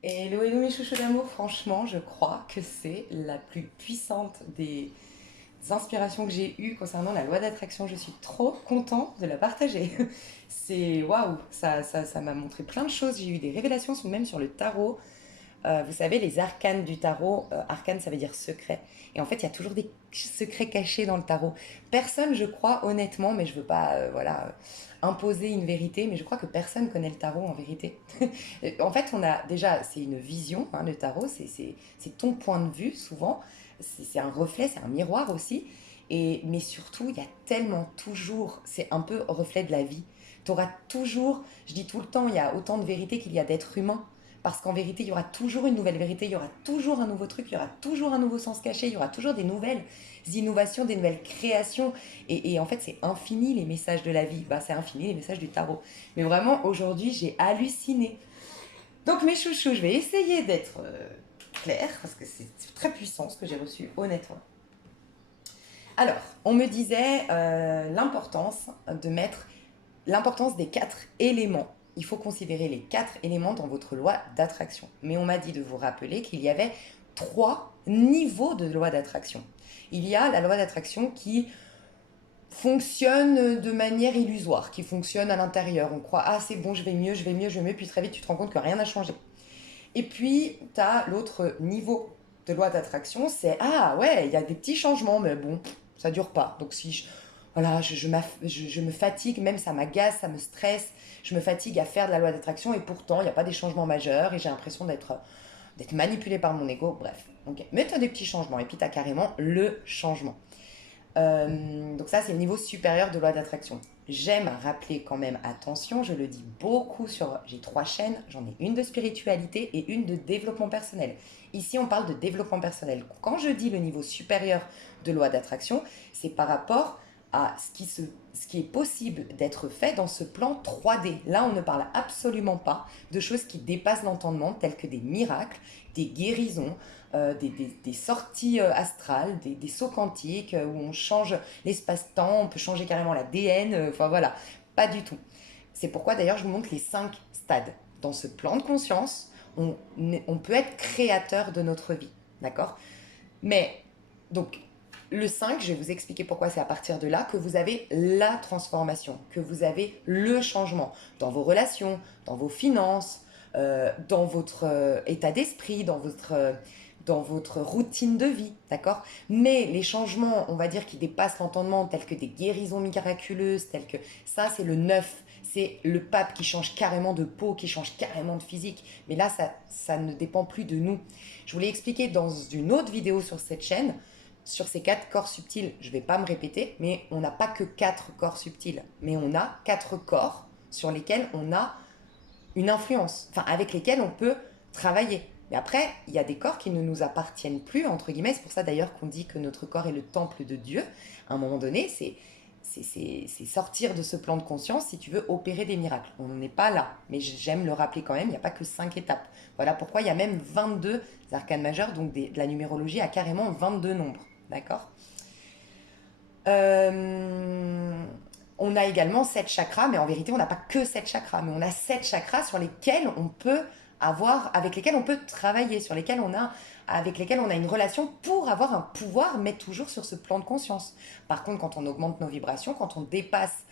Hello, hello mes chouchous d'amour, franchement, je crois que c'est la plus puissante des inspirations que j'ai eues concernant la loi d'attraction. Je suis trop contente de la partager. C'est waouh, ça m'a montré plein de choses. J'ai eu des révélations même sur le tarot. Vous savez, les arcanes du tarot, arcane ça veut dire secret. Et en fait, il y a toujours des secrets cachés dans le tarot. Personne, je crois, honnêtement, mais je veux pas voilà, imposer une vérité, mais je crois que personne connaît le tarot en vérité. En fait, on a déjà, c'est une vision, hein, le tarot, c'est ton point de vue souvent, c'est un reflet, c'est un miroir aussi. Mais surtout, il y a tellement toujours, c'est un peu reflet de la vie. Tu auras toujours, je dis tout le temps, il y a autant de vérité qu'il y a d'êtres humains. Parce qu'en vérité, il y aura toujours une nouvelle vérité, il y aura toujours un nouveau truc, il y aura toujours un nouveau sens caché, il y aura toujours des nouvelles innovations, des nouvelles créations. En fait, c'est infini les messages de la vie. Bah, c'est infini les messages du tarot. Mais vraiment, aujourd'hui, j'ai halluciné. Donc, mes chouchous, je vais essayer d'être claire, parce que c'est très puissant ce que j'ai reçu, honnêtement. Alors, on me disait l'importance des quatre éléments. Il faut considérer les quatre éléments dans votre loi d'attraction. Mais on m'a dit de vous rappeler qu'il y avait trois niveaux de loi d'attraction. Il y a la loi d'attraction qui fonctionne de manière illusoire, qui fonctionne à l'intérieur. On croit, ah c'est bon, je vais mieux, je vais mieux, je vais mieux, puis très vite tu te rends compte que rien n'a changé. Et puis, tu as l'autre niveau de loi d'attraction, c'est, ah ouais, il y a des petits changements, mais bon, ça dure pas. Donc si voilà, je me fatigue, même ça m'agace, ça me stresse, je me fatigue à faire de la loi d'attraction et pourtant il n'y a pas des changements majeurs et j'ai l'impression d'être manipulée par mon ego, bref. Okay. Mais tu as des petits changements et puis tu as carrément le changement. Donc ça, c'est le niveau supérieur de loi d'attraction. J'aime rappeler quand même, attention, je le dis beaucoup sur... J'ai trois chaînes, j'en ai une de spiritualité et une de développement personnel. Ici, on parle de développement personnel. Quand je dis le niveau supérieur de loi d'attraction, c'est par rapport à ce qui est possible d'être fait dans ce plan 3D. Là, on ne parle absolument pas de choses qui dépassent l'entendement, telles que des miracles, des guérisons, des sorties astrales, des sauts quantiques où on change l'espace-temps, on peut changer carrément l'ADN, enfin voilà, pas du tout. C'est pourquoi d'ailleurs je vous montre les 5 stades. Dans ce plan de conscience, on peut être créateur de notre vie, d'accord? Mais, donc, le 5, je vais vous expliquer pourquoi c'est à partir de là que vous avez la transformation, que vous avez le changement dans vos relations, dans vos finances, dans votre état d'esprit, dans votre routine de vie, d'accord? Mais les changements, on va dire, qui dépassent l'entendement, tels que des guérisons miraculeuses, tels que ça, c'est le 9. C'est le pape qui change carrément de peau, qui change carrément de physique. Mais là, ça ne dépend plus de nous. Je vous l'ai expliqué dans une autre vidéo sur cette chaîne, sur ces quatre corps subtils. Je ne vais pas me répéter, mais on n'a pas que quatre corps subtils, mais on a quatre corps sur lesquels on a une influence, enfin avec lesquels on peut travailler. Mais après, il y a des corps qui ne nous appartiennent plus, entre guillemets. C'est pour ça d'ailleurs qu'on dit que notre corps est le temple de Dieu. À un moment donné, c'est sortir de ce plan de conscience si tu veux opérer des miracles. On n'en est pas là, mais j'aime le rappeler quand même, il n'y a pas que 5 étapes. Voilà pourquoi il y a même 22 arcanes majeures, donc de la numérologie a carrément 22 nombres. D'accord. euh, on a également 7 chakras, mais en vérité, on n'a pas que 7 chakras, mais on a 7 chakras sur lesquels on peut avoir, avec lesquels on peut travailler, avec lesquels on a une relation pour avoir un pouvoir, mais toujours sur ce plan de conscience. Par contre, quand on augmente nos vibrations, quand on dépasse,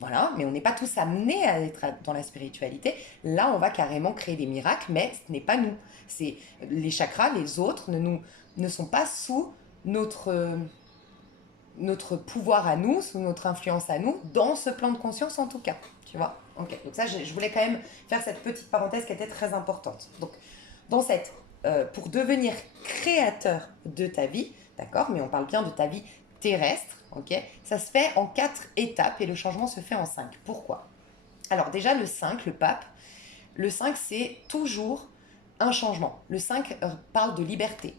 voilà, mais on n'est pas tous amenés à être dans la spiritualité, là, on va carrément créer des miracles, mais ce n'est pas nous. C'est les chakras, les autres, ne sont pas sous notre pouvoir à nous, sous notre influence à nous, dans ce plan de conscience en tout cas. Tu vois. Ok. Donc ça, je voulais quand même faire cette petite parenthèse qui était très importante. Donc, pour devenir créateur de ta vie, d'accord, mais on parle bien de ta vie terrestre, ok, ça se fait en 4 étapes et le changement se fait en 5. Pourquoi? Alors déjà, le 5, le pape, le 5, c'est toujours un changement. Le 5 parle de liberté,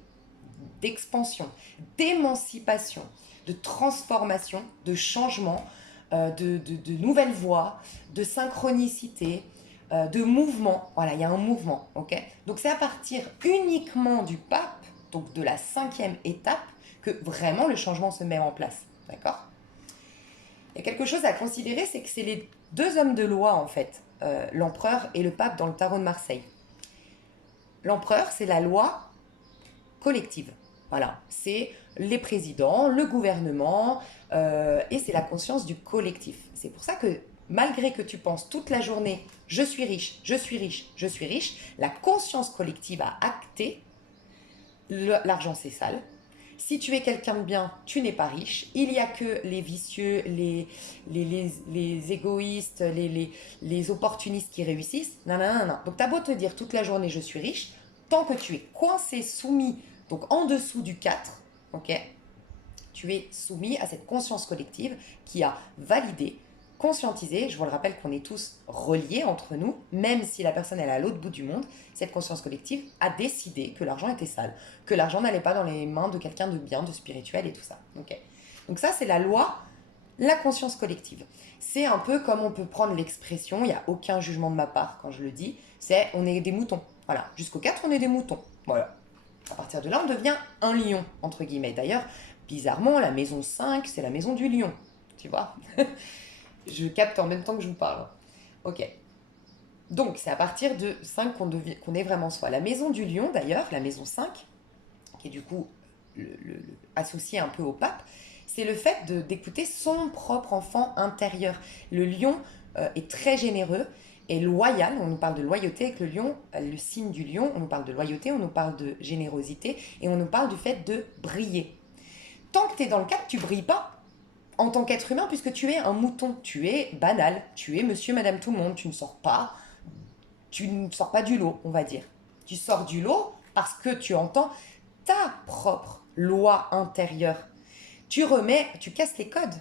d'expansion, d'émancipation, de transformation, de changement, de nouvelles voies, de synchronicité, de mouvement. Voilà, il y a un mouvement, ok. Donc c'est à partir uniquement du pape, donc de la 5e étape, que vraiment le changement se met en place, d'accord. Il y a quelque chose à considérer, c'est que c'est les deux hommes de loi, en fait, l'empereur et le pape dans le tarot de Marseille. L'empereur, c'est la loi collective. Voilà, c'est les présidents, le gouvernement, et c'est la conscience du collectif. C'est pour ça que malgré que tu penses toute la journée, je suis riche, je suis riche, je suis riche, la conscience collective a acté, l'argent c'est sale. Si tu es quelqu'un de bien, tu n'es pas riche. Il n'y a que les vicieux, les égoïstes, les opportunistes qui réussissent. Non, non, non, non. Donc, tu as beau te dire toute la journée, je suis riche, tant que tu es coincé, soumis, donc en dessous du 4, ok, tu es soumis à cette conscience collective qui a validé, conscientisé, je vous le rappelle qu'on est tous reliés entre nous, même si la personne est à l'autre bout du monde, cette conscience collective a décidé que l'argent était sale, que l'argent n'allait pas dans les mains de quelqu'un de bien, de spirituel et tout ça. Okay. Donc ça, c'est la loi, la conscience collective. C'est un peu comme on peut prendre l'expression, il n'y a aucun jugement de ma part quand je le dis, c'est on est des moutons. Voilà, jusqu'au 4, on est des moutons. Voilà. À partir de là, on devient un lion, entre guillemets. D'ailleurs, bizarrement, la maison 5, c'est la maison du lion. Tu vois. Je capte en même temps que je vous parle. Ok. Donc, c'est à partir de 5 qu'on est vraiment soi. La maison du lion, d'ailleurs, la maison 5, qui est du coup associée un peu au pape, c'est le fait d'écouter son propre enfant intérieur. Le lion est très généreux et loyal. On nous parle de loyauté avec le lion, le signe du lion. On nous parle de loyauté, on nous parle de générosité et on nous parle du fait de briller. Tant que tu es dans le cadre, tu brilles pas en tant qu'être humain puisque tu es un mouton. Tu es banal, tu es monsieur, madame, tout le monde. Tu ne sors pas du lot, on va dire. Tu sors du lot parce que tu entends ta propre loi intérieure. Tu casses les codes.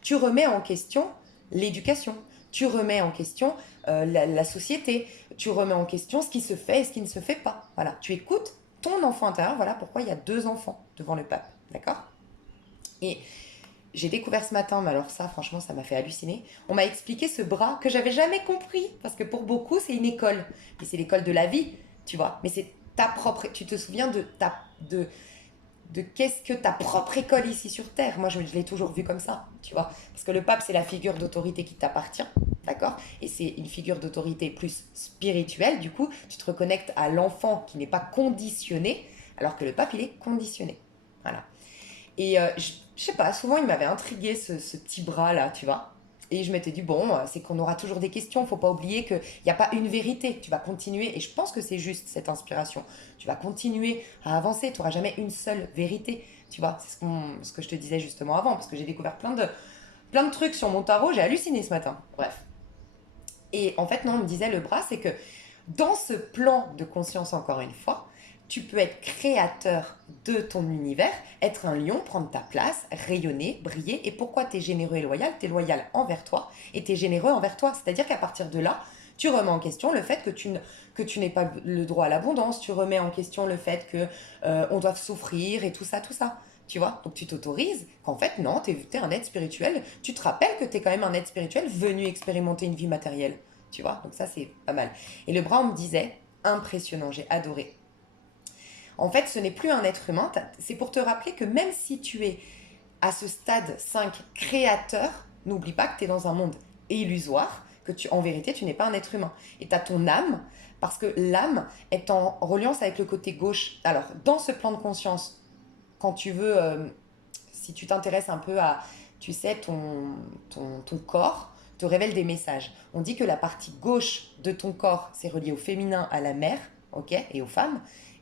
Tu remets en question l'éducation. Tu remets en question la société. Tu remets en question ce qui se fait et ce qui ne se fait pas. Voilà. Tu écoutes ton enfant intérieur. Voilà pourquoi il y a 2 enfants devant le pape. D'accord? Et j'ai découvert ce matin, mais alors ça, franchement, ça m'a fait halluciner. On m'a expliqué ce bras que j'avais jamais compris. Parce que pour beaucoup, c'est une école. Mais c'est l'école de la vie, tu vois. Mais c'est ta propre. Tu te souviens de qu'est-ce que ta propre école ici sur Terre. Moi, je l'ai toujours vu comme ça, tu vois. Parce que le pape, c'est la figure d'autorité qui t'appartient, d'accord? Et c'est une figure d'autorité plus spirituelle. Du coup, tu te reconnectes à l'enfant qui n'est pas conditionné, alors que le pape, il est conditionné. Voilà. Et je sais pas, souvent, il m'avait intrigué ce petit bras-là, tu vois. Et je m'étais dit, bon, c'est qu'on aura toujours des questions. Faut pas oublier qu'il n'y a pas une vérité. Tu vas continuer. Et je pense que c'est juste cette inspiration. Tu vas continuer à avancer. Tu n'auras jamais une seule vérité. Tu vois, c'est ce que je te disais justement avant. Parce que j'ai découvert plein de trucs sur mon tarot. J'ai halluciné ce matin. Bref. Et en fait, non, on me disait le bras, c'est que dans ce plan de conscience, encore une fois, tu peux être créateur de ton univers, être un lion, prendre ta place, rayonner, briller. Et pourquoi tu es généreux et loyal? Tu es loyal envers toi et tu es généreux envers toi. C'est-à-dire qu'à partir de là, tu remets en question le fait que tu n'aies pas le droit à l'abondance. Tu remets en question le fait que on doit souffrir et tout ça, tout ça. Tu vois? Donc tu t'autorises qu'en fait, non, tu es un être spirituel. Tu te rappelles que tu es quand même un être spirituel venu expérimenter une vie matérielle. Tu vois? Donc ça, c'est pas mal. Et le bras, on me disait, impressionnant, j'ai adoré. En fait, ce n'est plus un être humain, c'est pour te rappeler que même si tu es à ce stade 5 créateur, n'oublie pas que tu es dans un monde illusoire, que en vérité, tu n'es pas un être humain. Et tu as ton âme, parce que l'âme est en reliance avec le côté gauche. Alors, dans ce plan de conscience, quand tu veux, si tu t'intéresses un peu à, tu sais, ton corps, te révèle des messages. On dit que la partie gauche de ton corps, c'est relié au féminin, à la mère, ok, et aux femmes,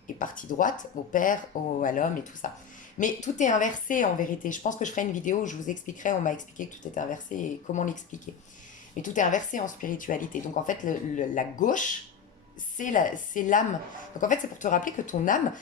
et partie droite au père, à l'homme et tout ça. Mais tout est inversé en vérité. Je pense que je ferai une vidéo où je vous expliquerai, on m'a expliqué que tout est inversé et comment l'expliquer. Mais tout est inversé en spiritualité. Donc en fait, la gauche, c'est l'âme. Donc en fait, c'est pour te rappeler que ton âme,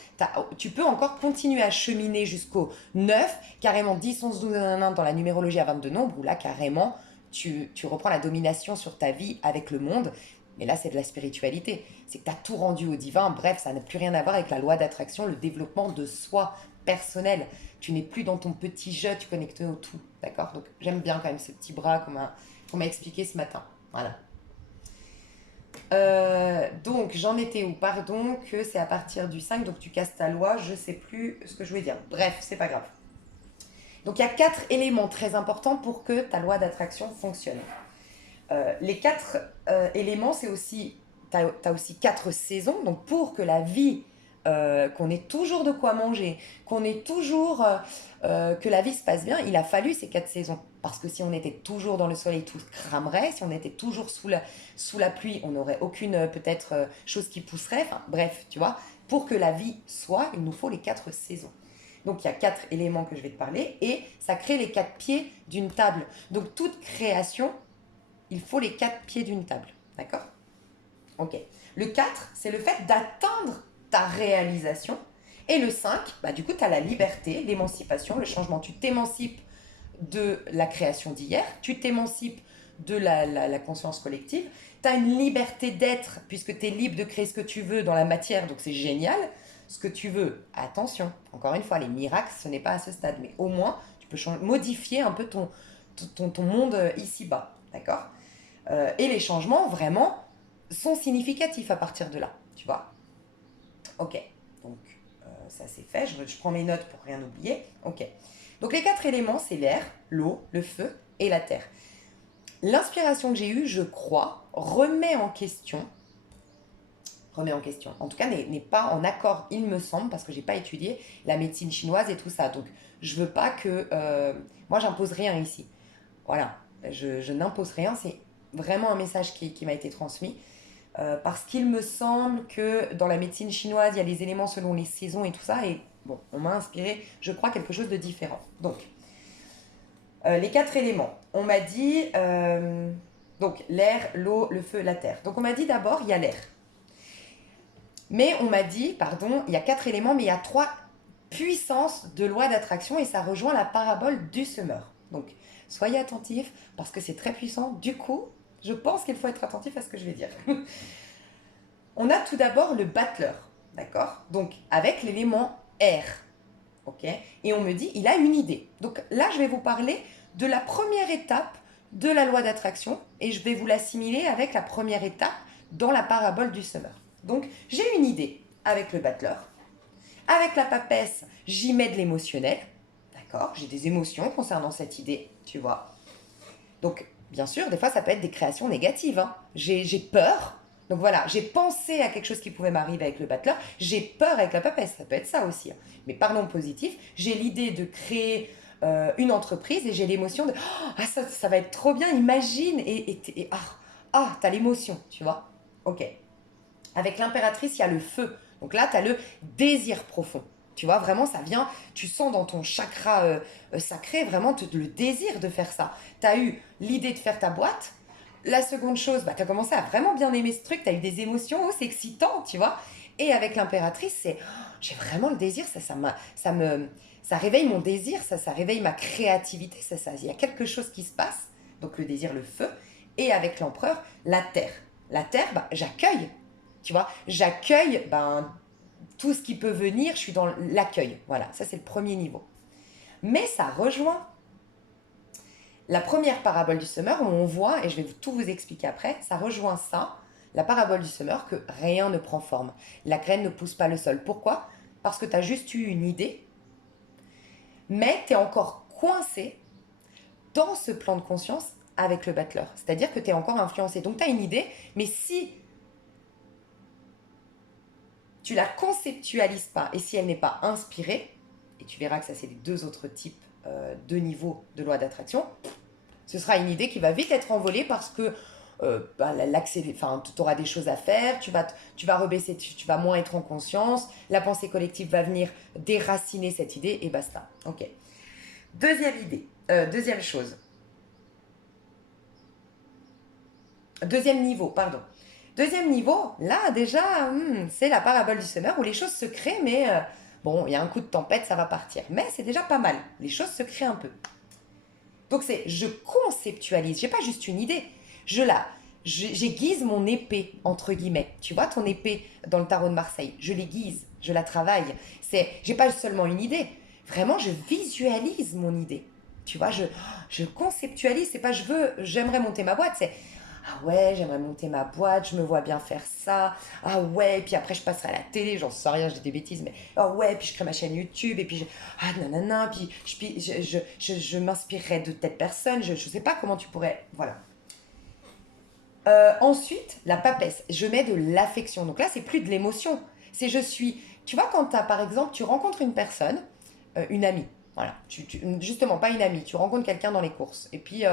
tu peux encore continuer à cheminer jusqu'au 9, carrément 10, 11, 12, dans la numérologie à 22 nombres, où là, carrément, tu reprends la domination sur ta vie avec le monde. Mais là, c'est de la spiritualité. C'est que tu as tout rendu au divin. Bref, ça n'a plus rien à voir avec la loi d'attraction, le développement de soi personnel. Tu n'es plus dans ton petit jeu, tu es connecté au tout. D'accord? Donc, j'aime bien quand même ce petit bras qu'on m'a expliqué ce matin. Voilà. Donc, j'en étais où? Pardon, que c'est à partir du 5, donc tu casses ta loi. Je sais plus ce que je voulais dire. Bref, c'est pas grave. Donc, il y a 4 éléments très importants pour que ta loi d'attraction fonctionne. Les 4 éléments, c'est aussi tu as aussi 4 saisons. Donc pour que la vie, qu'on ait toujours de quoi manger, qu'on ait toujours, que la vie se passe bien, il a fallu ces 4 saisons. Parce que si on était toujours dans le soleil, tout cramerait. Si on était toujours sous la pluie, on n'aurait aucune peut-être chose qui pousserait. Enfin bref, tu vois, pour que la vie soit, il nous faut les 4 saisons. Donc il y a 4 éléments que je vais te parler et ça crée les 4 pieds d'une table. Donc toute création, il faut les 4 pieds d'une table. D'accord? Ok. Le 4, c'est le fait d'atteindre ta réalisation. Et le 5, bah, du coup, tu as la liberté, l'émancipation, le changement. Tu t'émancipes de la création d'hier, tu t'émancipes de la conscience collective. Tu as une liberté d'être, puisque tu es libre de créer ce que tu veux dans la matière, donc c'est génial. Ce que tu veux, attention, encore une fois, les miracles, ce n'est pas à ce stade, mais au moins, tu peux modifier un peu ton monde ici-bas. D'accord? Et les changements, vraiment, sont significatifs à partir de là, tu vois. Ok, donc ça c'est fait, je prends mes notes pour rien oublier. Ok, donc les 4 éléments, c'est l'air, l'eau, le feu et la terre. L'inspiration que j'ai eue, je crois, en tout cas n'est pas en accord, il me semble, parce que j'ai pas étudié la médecine chinoise et tout ça, donc je veux pas que... moi j'impose rien ici, voilà, je n'impose rien, c'est vraiment un message qui m'a été transmis. Parce qu'il me semble que dans la médecine chinoise, il y a les éléments selon les saisons et tout ça. Et bon, on m'a inspiré, je crois, quelque chose de différent. Donc, les 4 éléments. On m'a dit, donc, l'air, l'eau, le feu, la terre. Donc, on m'a dit d'abord, il y a l'air. Mais on m'a dit, pardon, il y a 4 éléments, mais il y a 3 puissances de loi d'attraction et ça rejoint la parabole du semeur. Donc, soyez attentifs parce que c'est très puissant. Du coup, je pense qu'il faut être attentif à ce que je vais dire. On a tout d'abord le battleur, d'accord? Donc, avec l'élément air, ok? Et on me dit, il a une idée. Donc là, je vais vous parler de la première étape de la loi d'attraction et je vais vous l'assimiler avec la première étape dans la parabole du semeur. Donc, j'ai une idée avec le battleur. Avec la papesse, j'y mets de l'émotionnel, d'accord? J'ai des émotions concernant cette idée, tu vois? Donc, bien sûr, des fois, ça peut être des créations négatives, hein. J'ai peur. Donc voilà, j'ai pensé à quelque chose qui pouvait m'arriver avec le battleur. J'ai peur avec la papesse, ça peut être ça aussi, hein. Mais parlons positif. J'ai l'idée de créer une entreprise et j'ai l'émotion de ah, ça va être trop bien, imagine. T'as l'émotion, tu vois. Ok. Avec l'impératrice, il y a le feu. Donc là, tu as le désir profond. Tu vois, vraiment, ça vient, tu sens dans ton chakra sacré vraiment le désir de faire ça. Tu as eu l'idée de faire ta boîte. La seconde chose, bah, tu as commencé à vraiment bien aimer ce truc, tu as eu des émotions, oh, c'est excitant, tu vois. Et avec l'impératrice, c'est, oh, j'ai vraiment le désir, ça réveille mon désir, ça réveille ma créativité, il y a quelque chose qui se passe. Donc le désir, le feu. Et avec l'empereur, la terre. La terre, bah, j'accueille. Tu vois, j'accueille tout ce qui peut venir, je suis dans l'accueil. Voilà, ça c'est le premier niveau. Mais ça rejoint la première parabole du semeur où on voit, et je vais tout vous expliquer après, ça rejoint ça, la parabole du semeur, que rien ne prend forme. La graine ne pousse pas le sol. Pourquoi? Parce que tu as juste eu une idée, mais tu es encore coincé dans ce plan de conscience avec le battleur. C'est-à-dire que tu es encore influencé. Donc tu as une idée, mais si tu la conceptualises pas et si elle n'est pas inspirée, et tu verras que ça c'est les 2 autres types de niveaux de loi d'attraction, ce sera une idée qui va vite être envolée parce que tu auras des choses à faire, tu vas rebaisser, tu vas moins être en conscience, la pensée collective va venir déraciner cette idée et basta. Ok. Deuxième chose. Deuxième niveau, pardon. Deuxième niveau, là déjà, c'est la parabole du semeur où les choses se créent, mais bon, il y a un coup de tempête, ça va partir. Mais c'est déjà pas mal, les choses se créent un peu. Donc je conceptualise, j'ai pas juste une idée, j'aiguise mon épée, entre guillemets. Tu vois ton épée dans le tarot de Marseille, je l'aiguise, je la travaille. J'ai pas seulement une idée, vraiment je visualise mon idée. Tu vois, je conceptualise, c'est pas j'aimerais monter ma boîte, c'est ah ouais, j'aimerais monter ma boîte, je me vois bien faire ça. Ah ouais, puis après je passerai à la télé, j'en sais rien, j'ai des bêtises, mais ah ouais, puis je crée ma chaîne YouTube, et puis ah nanana, puis je m'inspirerai de telle personne, je sais pas comment tu pourrais. Voilà. Ensuite, la papesse, je mets de l'affection. Donc là, c'est plus de l'émotion. C'est je suis. Tu vois, quand as, par exemple, tu rencontres une personne, une amie, voilà, justement, pas une amie, tu rencontres quelqu'un dans les courses, et puis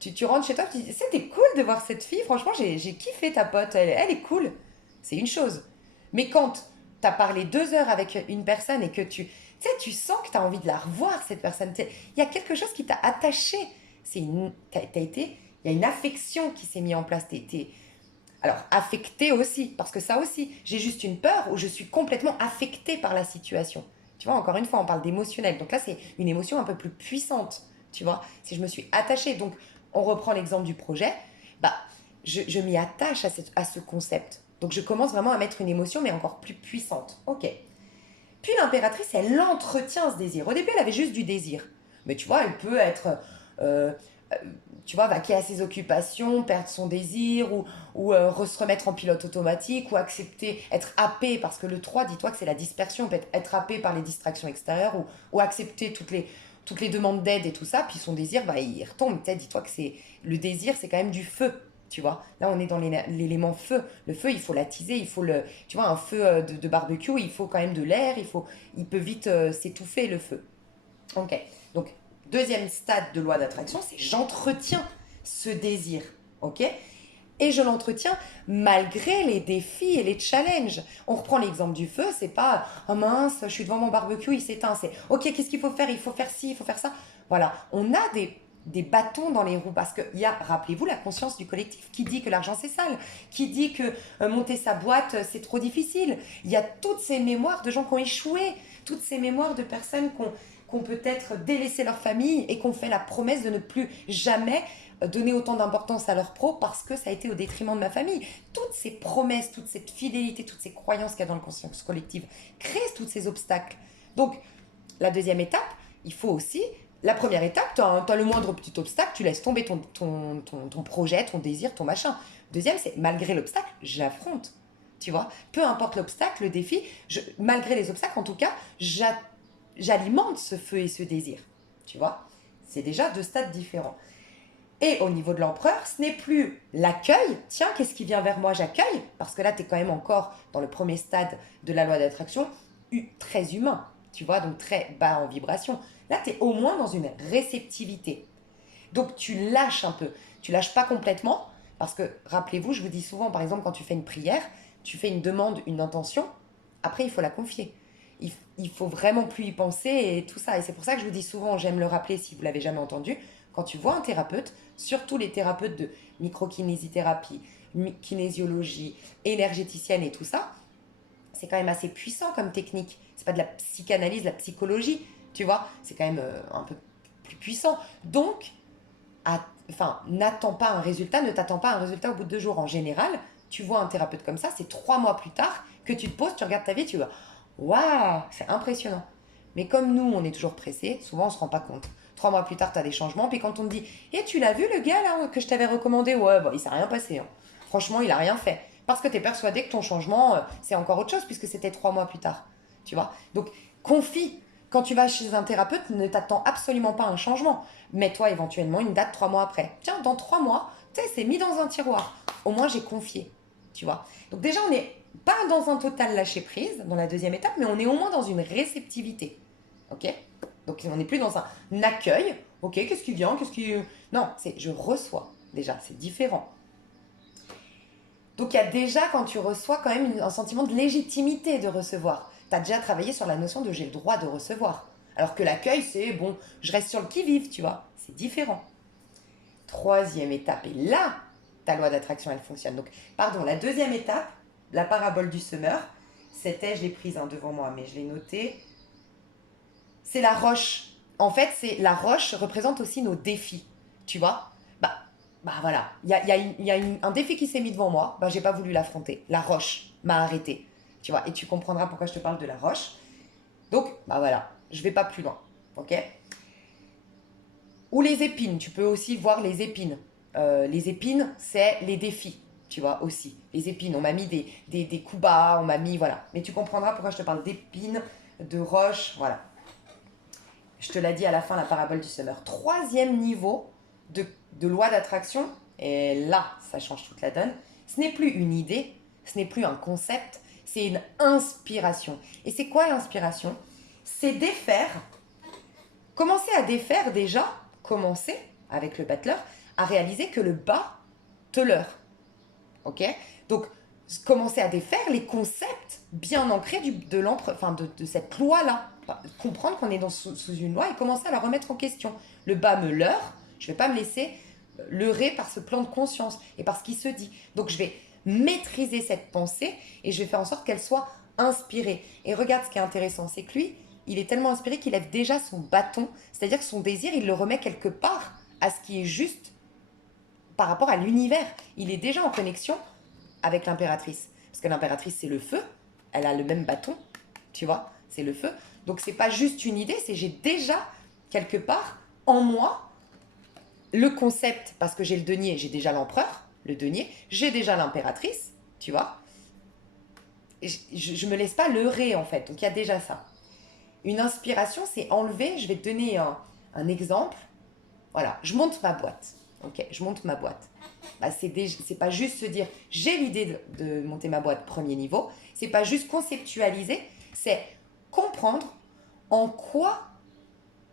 tu rentres chez toi, tu dis, c'était cool de voir cette fille, franchement, j'ai kiffé ta pote, elle est cool. C'est une chose. Mais quand tu as parlé 2 heures avec une personne et que tu sais, tu sens que tu as envie de la revoir, cette personne, il y a quelque chose qui t'a attaché. T'as été, il y a une affection qui s'est mise en place. Alors, affecté aussi, parce que ça aussi, j'ai juste une peur où je suis complètement affectée par la situation. Tu vois, encore une fois, on parle d'émotionnel. Donc là, c'est une émotion un peu plus puissante. Tu vois, si je me suis attachée, donc on reprend l'exemple du projet, bah, je m'y attache à ce concept. Donc je commence vraiment à mettre une émotion, mais encore plus puissante. Ok. Puis l'impératrice, elle entretient ce désir. Au début, elle avait juste du désir. Mais tu vois, elle peut être, euh, euh, tu vois, vaquer à ses occupations, perdre son désir, ou se remettre en pilote automatique, ou accepter, être happée, parce que le 3, dis-toi que c'est la dispersion, peut être happée par les distractions extérieures, ou accepter toutes les demandes d'aide et tout ça, puis son désir, bah, il retombe. Dis-toi que le désir, c'est quand même du feu. Tu vois, là on est dans l'élément feu. Le feu, il faut l'attiser, il faut le, tu vois, un feu de barbecue, il faut quand même de l'air, il peut vite s'étouffer le feu. Ok. Donc, deuxième stade de loi d'attraction, c'est j'entretiens ce désir. Ok. Et je l'entretiens malgré les défis et les challenges. On reprend l'exemple du feu, c'est pas oh mince, je suis devant mon barbecue, il s'éteint. C'est ok, qu'est-ce qu'il faut faire? Il faut faire ci, il faut faire ça. Voilà, on a des bâtons dans les roues parce qu'il y a, rappelez-vous, la conscience du collectif qui dit que l'argent c'est sale, qui dit que monter sa boîte c'est trop difficile. Il y a toutes ces mémoires de gens qui ont échoué, toutes ces mémoires de personnes qui ont peut-être délaissé leur famille et qui ont fait la promesse de ne plus jamais donner autant d'importance à leur pro parce que ça a été au détriment de ma famille. Toutes ces promesses, toute cette fidélité, toutes ces croyances qu'il y a dans le conscience collective créent tous ces obstacles. Donc, la deuxième étape, il faut aussi... La première étape, tu as le moindre petit obstacle, tu laisses tomber ton projet, ton désir, ton machin. Deuxième, c'est malgré l'obstacle, j'affronte. Tu vois, peu importe l'obstacle, le défi, malgré les obstacles, en tout cas, j'alimente ce feu et ce désir. Tu vois, c'est déjà 2 stades différents. Et au niveau de l'empereur, ce n'est plus l'accueil. Tiens, qu'est-ce qui vient vers moi? J'accueille. Parce que là, tu es quand même encore dans le premier stade de la loi d'attraction, très humain. Tu vois, donc très bas en vibration. Là, tu es au moins dans une réceptivité. Donc, tu lâches un peu. Tu lâches pas complètement. Parce que, rappelez-vous, je vous dis souvent, par exemple, quand tu fais une prière, tu fais une demande, une intention. Après, il faut la confier. Il faut vraiment plus y penser et tout ça. Et c'est pour ça que je vous dis souvent, j'aime le rappeler si vous l'avez jamais entendu, quand tu vois un thérapeute, surtout les thérapeutes de microkinésithérapie, kinésiologie, énergéticienne et tout ça, c'est quand même assez puissant comme technique. C'est pas de la psychanalyse, de la psychologie, tu vois. C'est quand même un peu plus puissant. Donc, enfin, n'attends pas un résultat, ne t'attends pas à un résultat au bout de 2 jours. En général, tu vois un thérapeute comme ça, c'est 3 mois plus tard que tu te poses, tu regardes ta vie, tu vas, waouh, c'est impressionnant. Mais comme nous, on est toujours pressés, souvent on se rend pas compte. 3 mois plus tard, tu as des changements, puis quand on te dit, et tu l'as vu le gars là que je t'avais recommandé? Ouais, bah, il s'est rien passé, hein. Franchement, il a rien fait. Parce que tu es persuadé que ton changement, c'est encore autre chose, puisque c'était 3 mois plus tard. Tu vois. Donc, confie. Quand tu vas chez un thérapeute, ne t'attends absolument pas à un changement. Mets-toi éventuellement une date 3 mois après. Tiens, dans 3 mois, tu sais, c'est mis dans un tiroir. Au moins, j'ai confié. Tu vois. Donc déjà, on n'est pas dans un total lâcher prise, dans la deuxième étape, mais on est au moins dans une réceptivité. Ok. Donc on n'est plus dans un accueil. Ok, qu'est-ce qui vient? Qu'est-ce qui... Non, c'est je reçois. Déjà, c'est différent. Donc il y a déjà, quand tu reçois, quand même un sentiment de légitimité de recevoir. Tu as déjà travaillé sur la notion de j'ai le droit de recevoir. Alors que l'accueil, c'est bon, je reste sur le qui-vive, tu vois. C'est différent. Troisième étape, et là, ta loi d'attraction, elle fonctionne. Donc, pardon, la deuxième étape, la parabole du semeur, c'était, je l'ai prise devant moi, mais je l'ai notée, c'est la roche. En fait, c'est la roche représente aussi nos défis, tu vois. Bah voilà, il y a un défi qui s'est mis devant moi, bah j'ai pas voulu l'affronter. La roche m'a arrêté, tu vois. Et tu comprendras pourquoi je te parle de la roche. Donc, bah voilà, je vais pas plus loin, ok. Ou les épines, tu peux aussi voir les épines. Les épines, c'est les défis, tu vois, aussi. Les épines, on m'a mis des coups bas, on m'a mis, voilà. Mais tu comprendras pourquoi je te parle d'épines, de roches, voilà. Je te l'ai dit à la fin, la parabole du semeur. Troisième niveau de loi d'attraction, Et là, ça change toute la donne. Ce n'est plus une idée, ce n'est plus un concept, c'est une inspiration. Et c'est quoi l'inspiration? C'est défaire, commencer à défaire déjà, commencer avec le battleur, à réaliser que le bas te leurre. Ok? Donc, commencer à défaire les concepts bien ancrés de cette loi-là. Enfin, comprendre qu'on est sous une loi et commencer à la remettre en question. Le bas me leurre, je ne vais pas me laisser leurrer par ce plan de conscience et par ce qui se dit. Donc, je vais maîtriser cette pensée et je vais faire en sorte qu'elle soit inspirée. Et regarde, ce qui est intéressant, c'est que lui, il est tellement inspiré qu'il lève déjà son bâton, c'est-à-dire que son désir, il le remet quelque part à ce qui est juste par rapport à l'univers. Il est déjà en connexion avec l'impératrice. Parce que l'impératrice, c'est le feu. Elle a le même bâton, tu vois, c'est le feu. Donc, c'est pas juste une idée, c'est j'ai déjà, quelque part, en moi, le concept, parce que j'ai le denier, j'ai déjà l'empereur, le denier, j'ai déjà l'impératrice, tu vois. Je me laisse pas leurrer, en fait. Donc, il y a déjà ça. Une inspiration, c'est enlever, je vais te donner un exemple. Voilà, je monte ma boîte. Ok, je monte ma boîte. Bah, c'est pas juste se dire j'ai l'idée de monter ma boîte premier niveau. C'est pas juste conceptualiser, c'est comprendre en quoi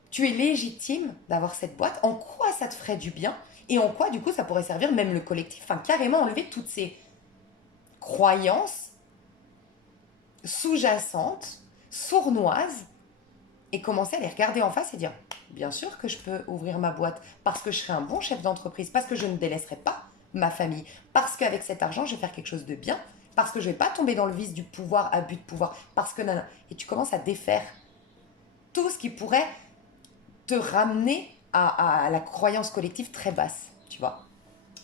tu es légitime d'avoir cette boîte, en quoi ça te ferait du bien et en quoi du coup ça pourrait servir même le collectif. Enfin, carrément enlever toutes ces croyances sous-jacentes, sournoises et commencer à les regarder en face et dire bien sûr que je peux ouvrir ma boîte parce que je serai un bon chef d'entreprise, parce que je ne délaisserai pas ma famille, parce qu'avec cet argent, je vais faire quelque chose de bien, parce que je ne vais pas tomber dans le vice du pouvoir, abus de pouvoir, parce que nanana. Et tu commences à défaire tout ce qui pourrait te ramener à la croyance collective très basse, tu vois.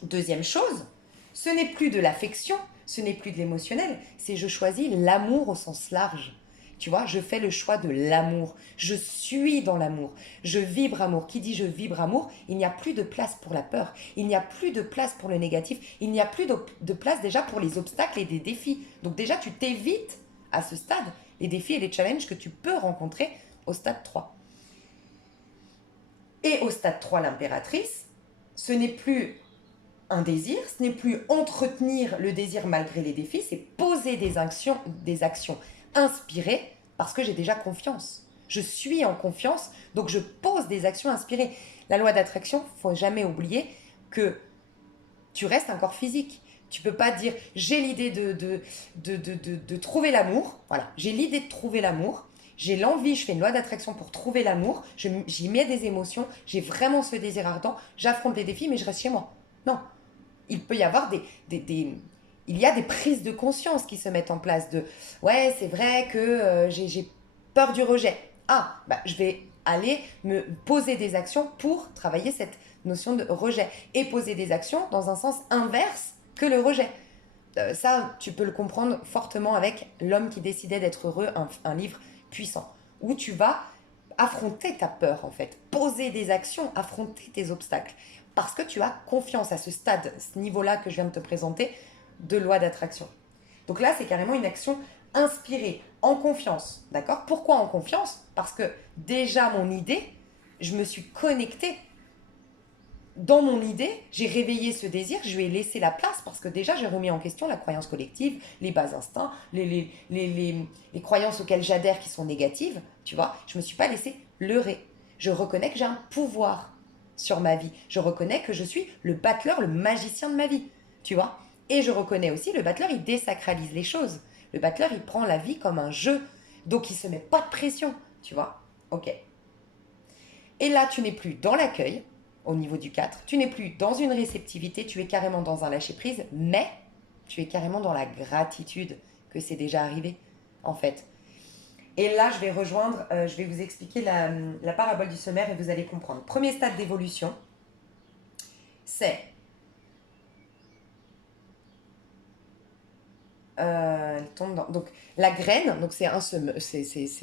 Deuxième chose, ce n'est plus de l'affection, ce n'est plus de l'émotionnel, c'est je choisis l'amour au sens large. Tu vois, je fais le choix de l'amour. Je suis dans l'amour. Je vibre amour. Qui dit je vibre amour, il n'y a plus de place pour la peur. Il n'y a plus de place pour le négatif. Il n'y a plus de place déjà pour les obstacles et des défis. Donc déjà, tu t'évites à ce stade les défis et les challenges que tu peux rencontrer au stade 3. Et au stade 3, l'impératrice, ce n'est plus un désir, ce n'est plus entretenir le désir malgré les défis, c'est poser des actions inspirées parce que j'ai déjà confiance. Je suis en confiance, donc je pose des actions inspirées. La loi d'attraction, il ne faut jamais oublier que tu restes un corps physique. Tu ne peux pas dire j'ai l'idée de trouver l'amour. Voilà, j'ai l'idée de trouver l'amour. J'ai l'envie, je fais une loi d'attraction pour trouver l'amour. J'y mets des émotions. J'ai vraiment ce désir ardent. J'affronte les défis, mais je reste chez moi. Non, il peut y avoir il y a des prises de conscience qui se mettent en place de ouais, c'est vrai que j'ai peur du rejet. Ah, bah, je vais aller me poser des actions pour travailler cette notion de rejet et poser des actions dans un sens inverse que le rejet. Ça, tu peux le comprendre fortement avec L'homme qui décidait d'être heureux, un livre puissant, où tu vas affronter ta peur en fait, poser des actions, affronter tes obstacles, parce que tu as confiance à ce stade, ce niveau-là que je viens de te présenter, de loi d'attraction. Donc là, c'est carrément une action inspirée, en confiance, d'accord? Pourquoi en confiance? Parce que déjà mon idée, je me suis connectée dans mon idée, j'ai réveillé ce désir, je lui ai laissé la place parce que déjà j'ai remis en question la croyance collective, les bas instincts, les croyances auxquelles j'adhère qui sont négatives, tu vois. Je ne me suis pas laissé leurrer. Je reconnais que j'ai un pouvoir sur ma vie. Je reconnais que je suis le battleur, le magicien de ma vie, tu vois. Et je reconnais aussi, le battleur, il désacralise les choses. Le battleur, il prend la vie comme un jeu. Donc il ne se met pas de pression, tu vois. Ok. Et là, tu n'es plus dans l'accueil, au niveau du 4. Tu n'es plus dans une réceptivité, tu es carrément dans un lâcher-prise, mais tu es carrément dans la gratitude que c'est déjà arrivé, en fait. Et là, je vais vous expliquer la parabole du sommaire et vous allez comprendre. Premier stade d'évolution, c'est donc la graine, donc c'est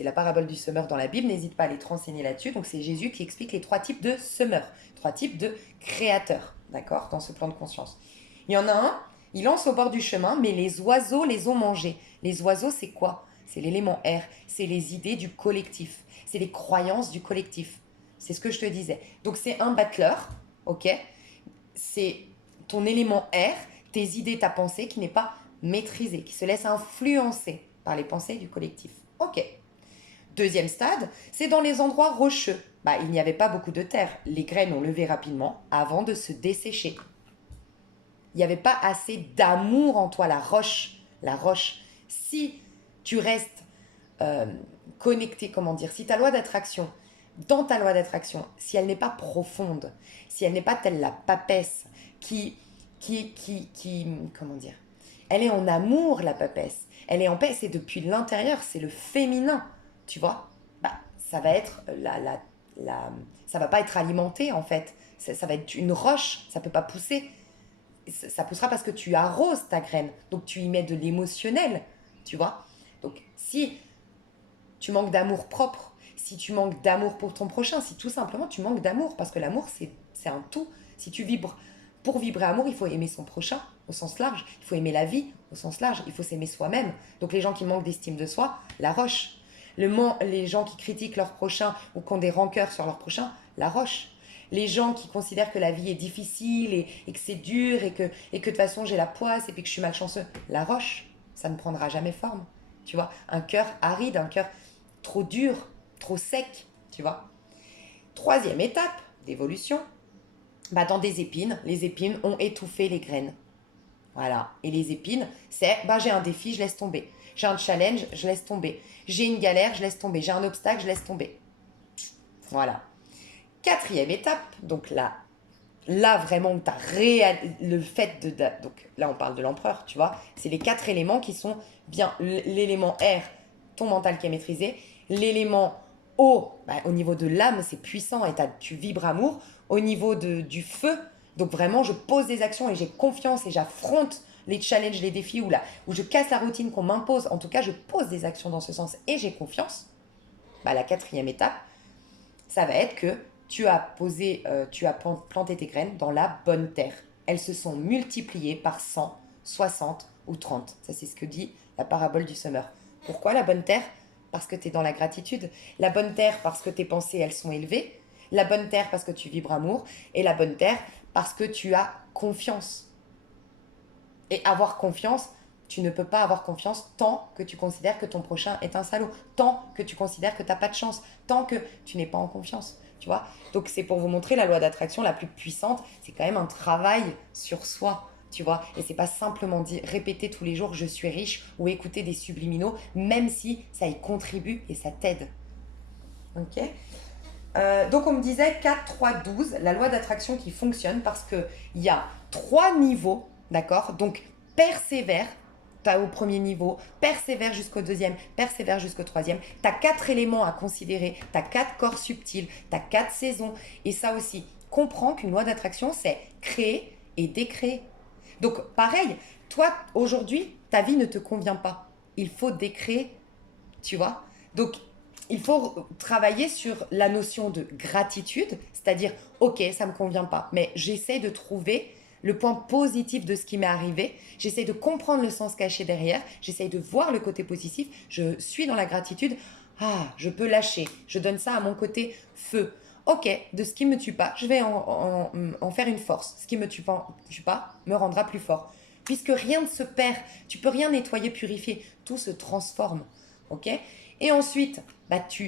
la parabole du semeur dans la Bible, n'hésite pas à aller te renseigner là-dessus. Donc c'est Jésus qui explique les trois types de semeurs, trois types de créateurs, d'accord, dans ce plan de conscience. Il y en a un, il lance au bord du chemin, mais les oiseaux les ont mangés. Les oiseaux, c'est quoi? C'est l'élément air, c'est les idées du collectif, c'est les croyances du collectif. C'est ce que je te disais. Donc c'est un battleur, ok? C'est ton élément R, tes idées, ta pensée qui n'est pas maîtrisée, qui se laisse influencer par les pensées du collectif. Ok. Deuxième stade, c'est dans les endroits rocheux. Il n'y avait pas beaucoup de terre. Les graines ont levé rapidement avant de se dessécher. Il n'y avait pas assez d'amour en toi, la roche. La roche. Si tu restes connecté, comment dire, si ta loi d'attraction, dans ta loi d'attraction, si elle n'est pas profonde, si elle n'est pas telle la papesse comment dire, elle est en amour, la papesse, elle est en paix, c'est depuis l'intérieur, c'est le féminin, tu vois, ça va être ça va pas être alimenté en fait, ça va être une roche, ça peut pas pousser, ça poussera parce que tu arroses ta graine, donc tu y mets de l'émotionnel, tu vois, donc si tu manques d'amour propre, si tu manques d'amour pour ton prochain, si tout simplement tu manques d'amour, parce que l'amour c'est un tout. Si tu vibres, pour vibrer amour, il faut aimer son prochain au sens large, il faut aimer la vie au sens large, il faut s'aimer soi-même. Donc les gens qui manquent d'estime de soi, la roche. Les gens qui critiquent leur prochain ou qui ont des rancœurs sur leur prochain, la roche. Les gens qui considèrent que la vie est difficile et que c'est dur et que de toute façon j'ai la poisse et puis que je suis malchanceux, la roche, ça ne prendra jamais forme. Tu vois, un cœur aride, un cœur trop dur, trop sec, tu vois. Troisième étape d'évolution, dans des épines, les épines ont étouffé les graines. Voilà. Et les épines, c'est, j'ai un défi, je laisse tomber. J'ai un challenge, je laisse tomber. J'ai une galère, je laisse tomber. J'ai un obstacle, je laisse tomber. Voilà. Quatrième étape, donc là vraiment, tu as le fait de... Donc là, on parle de l'empereur, tu vois. C'est les 4 éléments qui sont bien l'élément R, ton mental qui est maîtrisé. L'élément O, au niveau de l'âme, c'est puissant et tu vibres amour. Au niveau du feu, donc vraiment, je pose des actions et j'ai confiance et j'affronte les challenges, les défis où je casse la routine qu'on m'impose. En tout cas, je pose des actions dans ce sens et j'ai confiance. La quatrième étape, ça va être que tu as planté tes graines dans la bonne terre. Elles se sont multipliées par 100, 60 ou 30. Ça, c'est ce que dit la parabole du semeur. Pourquoi la bonne terre? Parce que tu es dans la gratitude. La bonne terre parce que tes pensées, elles sont élevées. La bonne terre parce que tu vibres amour. Et la bonne terre parce que tu as confiance. Et avoir confiance, tu ne peux pas avoir confiance tant que tu considères que ton prochain est un salaud, tant que tu considères que tu n'as pas de chance, tant que tu n'es pas en confiance. Tu vois? Donc c'est pour vous montrer la loi d'attraction la plus puissante, c'est quand même un travail sur soi. Tu vois, et c'est pas simplement dire, répéter tous les jours je suis riche ou écouter des subliminaux, même si ça y contribue et ça t'aide. Ok. Donc on me disait 4, 3, 12, la loi d'attraction qui fonctionne parce qu'il y a 3 niveaux, d'accord? Donc persévère, tu as au premier niveau, persévère jusqu'au deuxième, persévère jusqu'au troisième. Tu as 4 éléments à considérer, tu as 4 corps subtils, tu as 4 saisons. Et ça aussi, comprends qu'une loi d'attraction, c'est créer et décréer. Donc pareil, toi aujourd'hui, ta vie ne te convient pas. Il faut décréer, tu vois? Donc il faut travailler sur la notion de gratitude, c'est-à-dire, ok, ça ne me convient pas, mais j'essaie de trouver le point positif de ce qui m'est arrivé, j'essaie de comprendre le sens caché derrière, j'essaie de voir le côté positif, je suis dans la gratitude, je peux lâcher, je donne ça à mon côté feu. Ok, de ce qui ne me tue pas, je vais en faire une force. Ce qui ne me tue pas me rendra plus fort. Puisque rien ne se perd, tu peux rien nettoyer, purifier, tout se transforme. Ok. Et ensuite,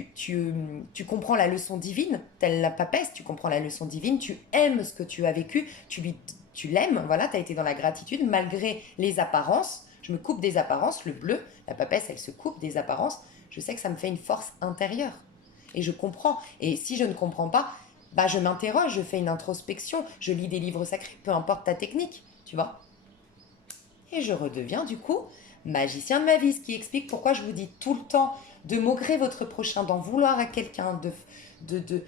tu comprends la leçon divine, telle la papesse, tu comprends la leçon divine, tu aimes ce que tu as vécu, tu l'aimes, voilà, tu as été dans la gratitude malgré les apparences. Je me coupe des apparences, le bleu, la papesse, elle se coupe des apparences. Je sais que ça me fait une force intérieure. Et je comprends. Et si je ne comprends pas, je m'interroge, je fais une introspection, je lis des livres sacrés, peu importe ta technique, tu vois. Et je redeviens du coup magicien de ma vie, ce qui explique pourquoi je vous dis tout le temps de maugrer votre prochain, d'en vouloir à quelqu'un, de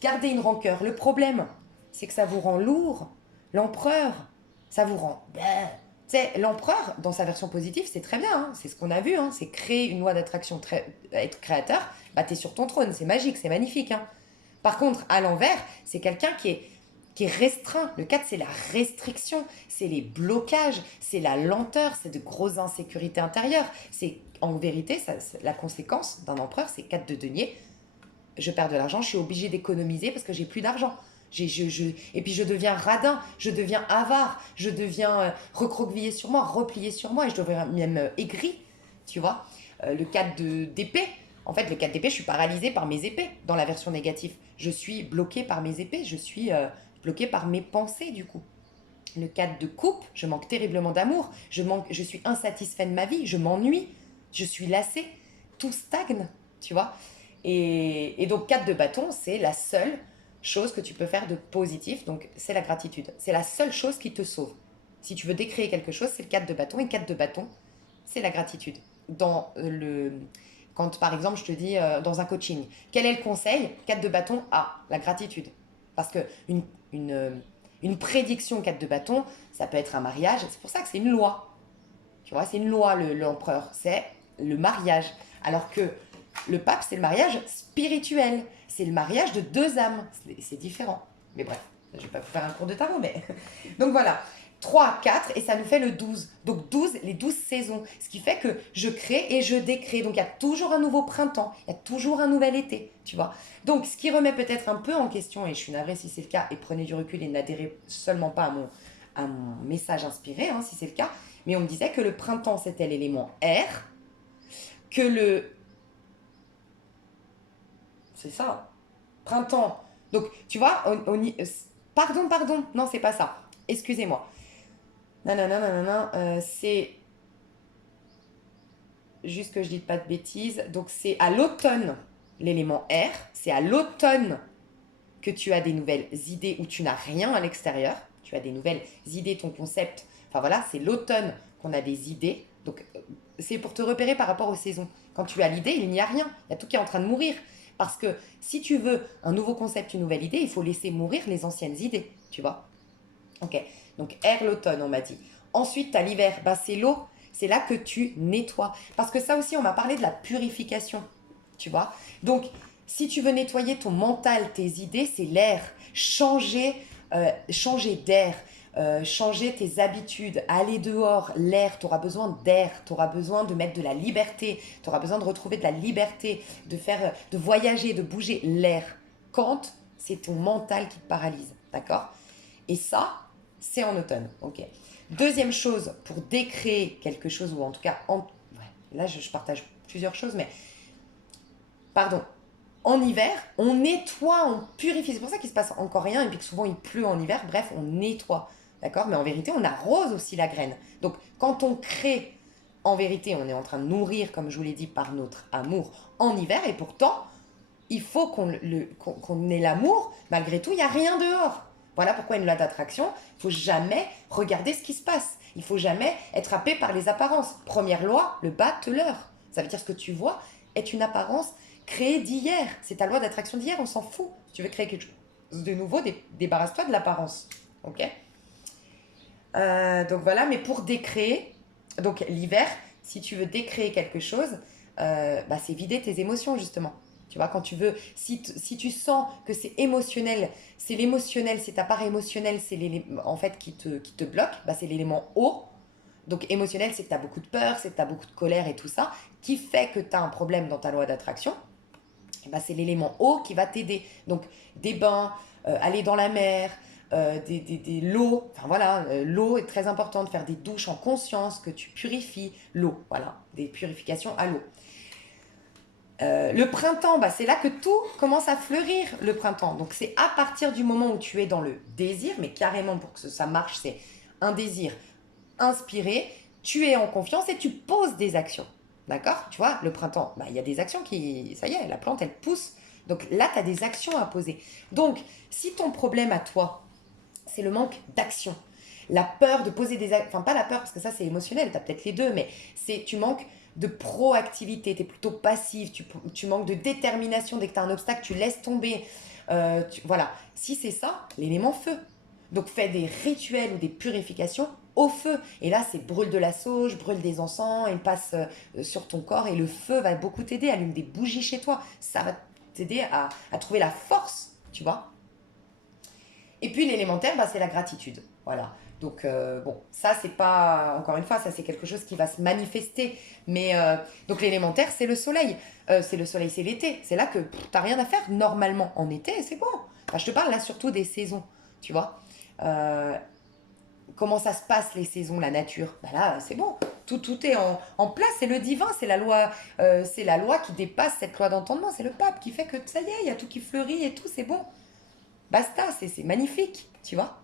garder une rancœur. Le problème, c'est que ça vous rend lourd. L'empereur, ça vous rend... Tu sais, l'empereur, dans sa version positive, c'est très bien, hein, c'est ce qu'on a vu, hein, c'est créer une loi d'attraction, être créateur, t'es sur ton trône, c'est magique, c'est magnifique. Hein. Par contre, à l'envers, c'est quelqu'un qui est restreint. Le 4, c'est la restriction, c'est les blocages, c'est la lenteur, c'est de grosses insécurités intérieures. C'est en vérité, la conséquence d'un empereur, c'est 4 de denier. Je perds de l'argent, je suis obligée d'économiser parce que j'ai plus d'argent. Et puis je deviens radin, je deviens avare, je deviens recroquevillé sur moi, replié sur moi, et je deviens même aigri, tu vois. Le 4 d'épée, en fait, le 4 d'épée, je suis paralysée par mes épées dans la version négative. Je suis bloquée par mes épées, je suis bloquée par mes pensées, du coup. Le 4 de coupe, je manque terriblement d'amour, je suis insatisfait de ma vie, je m'ennuie, je suis lassée, tout stagne, tu vois. Et donc 4 de bâton, c'est la seule chose que tu peux faire de positif, donc c'est la gratitude. C'est la seule chose qui te sauve. Si tu veux décréer quelque chose, c'est le 4 de bâton, et 4 de bâton, c'est la gratitude. Quand par exemple je te dis dans un coaching, quel est le conseil? 4 de bâton, la gratitude. Parce que une prédiction 4 de bâton, ça peut être un mariage. C'est pour ça que c'est une loi. Tu vois, c'est une loi, l'empereur. C'est le mariage. Alors que le pape, c'est le mariage spirituel. C'est le mariage de deux âmes. C'est différent. Mais bref, je ne vais pas vous faire un cours de tarot, mais... Donc voilà. 3, 4, et ça nous fait le 12. Donc 12, les 12 saisons. Ce qui fait que je crée et je décrée. Donc il y a toujours un nouveau printemps, il y a toujours un nouvel été, tu vois. Donc ce qui remet peut-être un peu en question, et je suis navrée si c'est le cas, et prenez du recul et n'adhérez seulement pas à mon message inspiré, hein, si c'est le cas, mais on me disait que le printemps c'était l'élément air, que c'est ça, printemps. Donc tu vois, pardon, non c'est pas ça, excusez-moi. Non, non, non, non, non, c'est juste que je dis pas de bêtises. Donc c'est à l'automne, l'élément air, c'est à l'automne que tu as des nouvelles idées où tu n'as rien à l'extérieur. Tu as des nouvelles idées, ton concept. Enfin voilà, c'est l'automne qu'on a des idées. Donc c'est pour te repérer par rapport aux saisons. Quand tu as l'idée, il n'y a rien. Il y a tout qui est en train de mourir. Parce que si tu veux un nouveau concept, une nouvelle idée, il faut laisser mourir les anciennes idées. Tu vois? Ok. Donc air, l'automne, on m'a dit. Ensuite, tu as l'hiver. Bah, c'est l'eau. C'est là que tu nettoies. Parce que ça aussi, on m'a parlé de la purification. Tu vois? Donc, si tu veux nettoyer ton mental, tes idées, c'est l'air. Changer d'air. Changer tes habitudes, aller dehors, l'air, tu auras besoin d'air, tu auras besoin de mettre de la liberté, tu auras besoin de retrouver de la liberté, de voyager, de bouger, l'air. Quand c'est ton mental qui te paralyse, d'accord? Et ça, c'est en automne, ok. Deuxième chose, pour décréer quelque chose, ou en tout cas, là je partage plusieurs choses, mais pardon, en hiver, on nettoie, on purifie. C'est pour ça qu'il se passe encore rien et puis que souvent il pleut en hiver. Bref, on nettoie. D'accord? Mais en vérité, on arrose aussi la graine. Donc, quand on crée, en vérité, on est en train de nourrir, comme je vous l'ai dit, par notre amour en hiver. Et pourtant, il faut qu'on ait l'amour. Malgré tout, il n'y a rien dehors. Voilà pourquoi une loi d'attraction, il ne faut jamais regarder ce qui se passe. Il ne faut jamais être happé par les apparences. Première loi, le battleur. Ça veut dire ce que tu vois est une apparence créée d'hier. C'est ta loi d'attraction d'hier, on s'en fout. Si tu veux créer quelque chose de nouveau, débarrasse-toi de l'apparence. Ok? Donc voilà, mais pour décréer, donc l'hiver, si tu veux décréer quelque chose, c'est vider tes émotions justement. Tu vois, quand tu veux, si tu sens que c'est émotionnel, c'est ta part émotionnelle, c'est l'élément en fait qui te bloque, c'est l'élément eau. Donc émotionnel, c'est que tu as beaucoup de peur, c'est que tu as beaucoup de colère et tout ça, qui fait que tu as un problème dans ta loi d'attraction. C'est l'élément eau qui va t'aider. Donc des bains, aller dans la mer, l'eau, enfin voilà, l'eau est très importante, faire des douches en conscience, que tu purifies l'eau, voilà, des purifications à l'eau. Le printemps, c'est là que tout commence à fleurir, le printemps. Donc c'est à partir du moment où tu es dans le désir, mais carrément pour que ça marche, c'est un désir inspiré, tu es en confiance et tu poses des actions. D'accord? Tu vois, le printemps, il y a des actions qui... Ça y est, la plante, elle pousse. Donc là, tu as des actions à poser. Donc, si ton problème à toi, c'est le manque d'action, la peur de poser des actions... Enfin, pas la peur, parce que ça, c'est émotionnel, tu as peut-être les deux, mais tu manques de proactivité, tu es plutôt passive, tu manques de détermination. Dès que tu as un obstacle, tu laisses tomber. Voilà. Si c'est ça, l'élément feu. Donc, fais des rituels ou des purifications au feu. Et là, c'est brûle de la sauge, brûle des encens, et passe sur ton corps. Et le feu va beaucoup t'aider. Allume des bougies chez toi. Ça va t'aider à trouver la force, tu vois. Et puis l'élémentaire, c'est la gratitude. Voilà. Donc, bon, ça, c'est pas, encore une fois, ça, c'est quelque chose qui va se manifester. Mais, donc, l'élémentaire, c'est le soleil. C'est le soleil, c'est l'été. C'est là que t'as rien à faire normalement. En été, c'est bon. Enfin, je te parle là surtout des saisons, tu vois. Euh, Comment ça se passe les saisons, la nature? Bah là, c'est bon. Tout est en place. C'est le divin, c'est la loi qui dépasse cette loi d'entendement. C'est le pape qui fait que ça y est, il y a tout qui fleurit et tout, c'est bon. Basta, c'est magnifique, tu vois.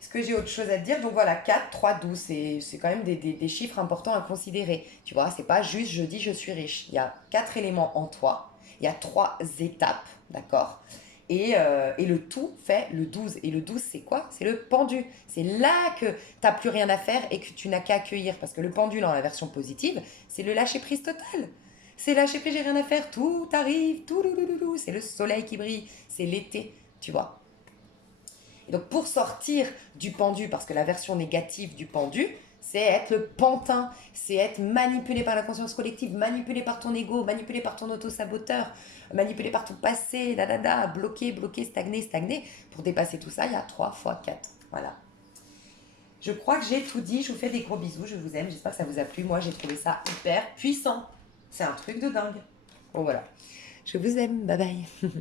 Est-ce que j'ai autre chose à te dire? Donc voilà, 4, 3, 12, c'est quand même des chiffres importants à considérer. Tu vois, c'est pas juste je dis je suis riche. Il y a 4 éléments en toi. Il y a 3 étapes, d'accord? Et le tout fait le 12. Et le 12, c'est quoi? C'est le pendu. C'est là que t'as plus rien à faire et que tu n'as qu'à accueillir. Parce que le pendule, dans la version positive, c'est le lâcher prise total. C'est lâcher prise, j'ai rien à faire, tout arrive, tout louloulou. C'est le soleil qui brille, c'est l'été, tu vois. Et donc pour sortir du pendu, parce que la version négative du pendu, c'est être le pantin, c'est être manipulé par la conscience collective, manipulé par ton ego, manipulé par ton auto-saboteur, manipulé par ton passé, bloqué, bloqué, stagné, stagné. Pour dépasser tout ça, il y a 3 fois 4. Voilà. Je crois que j'ai tout dit, je vous fais des gros bisous, je vous aime, j'espère que ça vous a plu. Moi, j'ai trouvé ça hyper puissant. C'est un truc de dingue. Bon voilà. Je vous aime, bye bye.